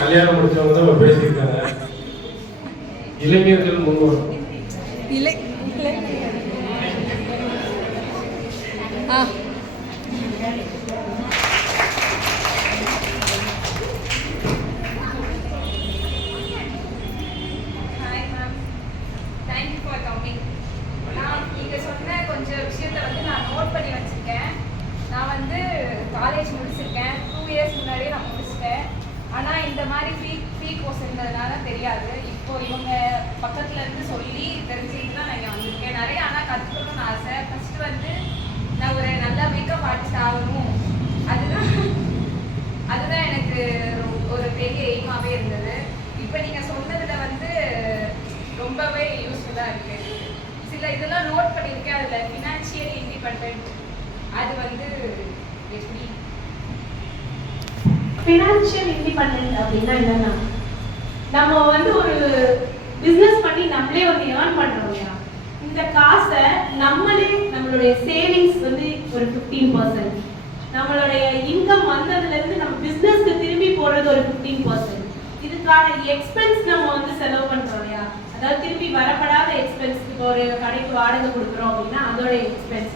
கல்யாணம் முடிச்சவங்க தான் பேசியிருக்காங்க. இளைஞர்கள் முன்வரும் கொஞ்சம் விஷயத்தை வந்து நான் நோட் பண்ணி வச்சிருக்கேன். நான் வந்து காலேஜ் முடிச்சிருக்கேன். 2 இயர்ஸ் முன்னாடியே நான் முடிச்சிட்டேன். ஆனால் இந்த மாதிரி ஃப்ரீ கோர்ஸ் இருந்ததுனால தெரியாது. இப்போ இவங்க பக்கத்துல இருந்து சொல்லி தெரிஞ்சுக்கிட்டு தான் நான் இங்கே வந்திருக்கேன். நிறைய ஆனால் கற்றுக்கணும்னு ஆசை. ஃபர்ஸ்ட் வந்து நான் ஒரு நல்ல மேக்கப் ஆர்டிஸ்ட் ஆகணும். அதுதான் எனக்கு ஒரு பெரிய எய்மாவே இருந்தது. இப்போ நீங்கள் சொன்னதுல வந்து ரொம்பவே யூஸ்ஃபுல்லாக இருக்கு. சில இதெல்லாம் நோட் பண்ணியிருக்கேன். அதில் ஃபினான்ஷியல் இண்டிபெண்டன்ட் அது வந்து எப்படி ஃபினான்ஷியல் இண்டிபெண்டன்ட் அப்படின்னா என்னன்னா, நம்ம வந்து ஒரு பிஸ்னஸ் பண்ணி நம்மளே வந்து ஏர்ன் பண்ணுறோம் இல்லையா, இந்த காசை நம்மளே நம்மளுடைய சேவிங்ஸ் வந்து ஒரு 15%, நம்மளுடைய இன்கம் வந்ததுலேருந்து நம்ம பிஸ்னஸ்க்கு திரும்பி போடுறது ஒரு 15%, இதுக்கான எக்ஸ்பென்ஸ் நம்ம வந்து செலவு பண்ணுறோம் இல்லையா, அதாவது திருப்பி வரப்படாத எக்ஸ்பென்ஸ். இப்போ ஒரு கடைக்கு வாடகை கொடுக்குறோம் அப்படின்னா அதோட எக்ஸ்பென்ஸ்.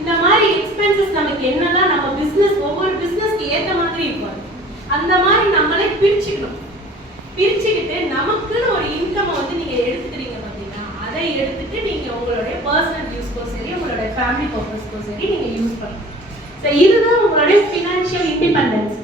இந்த மாதிரி எக்ஸ்பென்சஸ் நமக்கு என்னதான் நம்ம பிஸ்னஸ் ஒவ்வொரு பிஸ்னஸ்க்கு ஏற்ற மாதிரி இருக்கும். அந்த மாதிரி நம்மளே பிரிச்சுக்கிட்டு நமக்குன்னு ஒரு இன்கம் வந்து நீங்க எடுத்துக்கிறீங்க பார்த்தீங்கன்னா, அதை எடுத்துட்டு நீங்க உங்களுடைய பர்சனல் யூஸ்க்கோ சரி, உங்களுடைய ஃபேமிலி பர்பஸ்க்கோ சரி நீங்க யூஸ் பண்ணலாம். ஸோ இதுதான் உங்களுடைய ஃபினான்ஷியல் இண்டிபெண்டன்ஸ்.